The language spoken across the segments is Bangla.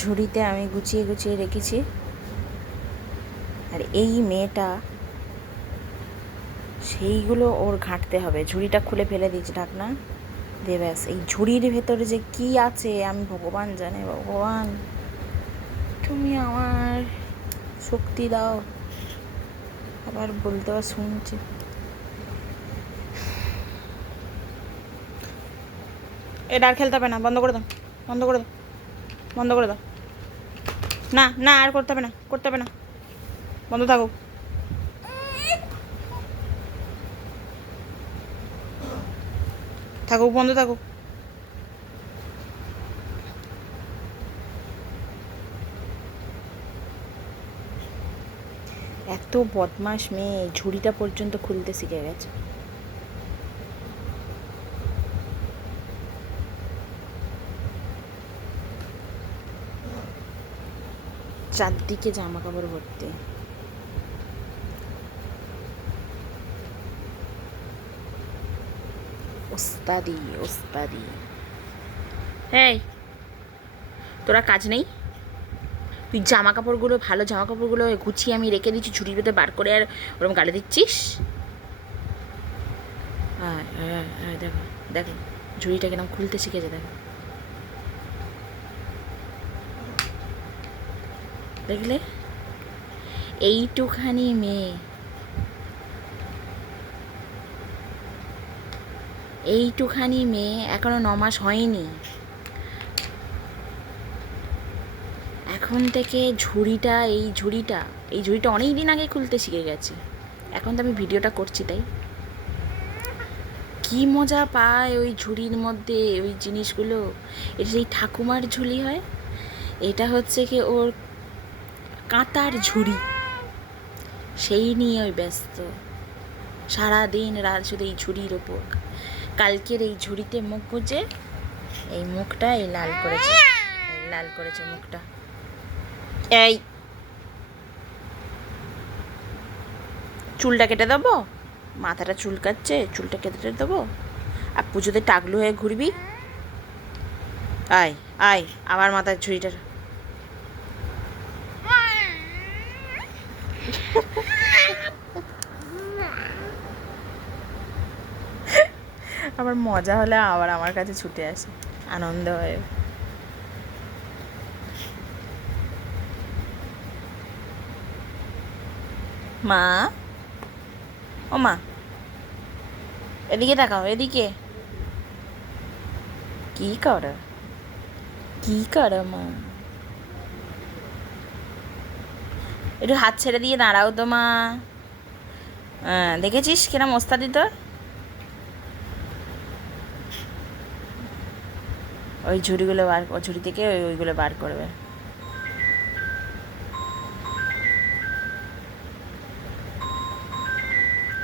ঝুড়িতে আমি গুছিয়ে গুছিয়ে রেখেছি। আর এই মেয়েটা সেইগুলো ওর ঘাঁটতে হবে। ঝুড়িটা খুলে ফেলে দিয়েছি ঢাকনা দিয়ে, ব্যাস। এই ঝুড়ির ভেতরে যে কি আছে আমি ভগবান জানে। ভগবান, তুমি আমার শক্তি দাও। আবার বলতে বা শুনছে। এটা আর খেলতে হবে না, বন্ধ করে দাও, বন্ধ করে দাও, বন্ধ করে দাও। না না, আর করতে হবে না, করতে হবে না, বন্ধ থাকুক। থাকুক, বন্ধ থাকুক। এত বদমাস মেয়ে, ঝুড়িটা পর্যন্ত খুলতে শিখে গেছে। চারদিকে জামা কাপড় ভর্তি। ওস্তাদি ওস্তাদি। এই, তোরা কাজ নেই? তুই জামা কাপড়গুলো, ভালো জামা কাপড়গুলো গুছিয়ে আমি রেখে দিচ্ছি, ঝুড়ির ভেতরে বার করে, আর ওরকম গালে দিচ্ছিস? হ্যাঁ হ্যাঁ হ্যাঁ, দেখো দেখো, ঝুড়িটা কিরম খুলতে শিখেছে, দেখো। দেখলে, এইটুখানি মেয়ে, এইটুখানি মেয়ে, এখনো 9 মাস হয়নি, এখন থেকে ঝুড়িটা, এই ঝুড়িটা অনেক দিন আগে খুলতে শিখে গেছে। এখন তো আমি ভিডিওটা করছি তাই। কি মজা পায় ওই ঝুড়ির মধ্যে ওই জিনিসগুলো। এটা সেই ঠাকুমার ঝুড়ি হয়, এটা হচ্ছে কি ওর কাঁটার ঝুড়ি, সেই নিয়ে ওই ব্যস্ত সারাদিন রাত শুধু এই ঝুড়ির ওপর। কালকের এই ঝুড়িতে মুখ গুজে, এই মুখটা এই লাল করেছে, এই লাল করেছে মুখটা। এই, চুলটা কেটে দেবো, মাথাটা চুলকাচ্ছে, চুলটা কেটে দেবো। আর পুজোতে টাকলু হয়ে ঘুরবি। আয় আয়, আবার মাথার ঝুড়িটা। আবার মজা হলে আবার আমার কাছে ছুটে আসে, আনন্দ হয়। মা, ও মা, এদিকে তাকাও, এদিকে। কি করো, কি করো মা? একটু হাত ছেড়ে দিয়ে দাঁড়াও তো মা। দেখেছিস কিরম ওস্তাদি তোর? ওই ঝুড়িগুলো বার, ওই ঝুড়ি থেকে ওইগুলো বার করবে।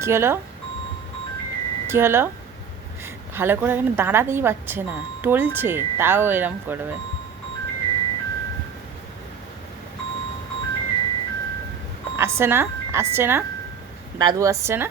কি হলো, কি হলো? ভালো করে এখানে দাঁড়াতেই পারছে না, টলছে, তাও এরম করবে। আসছে না, আসছে না, দাদু আসছে না।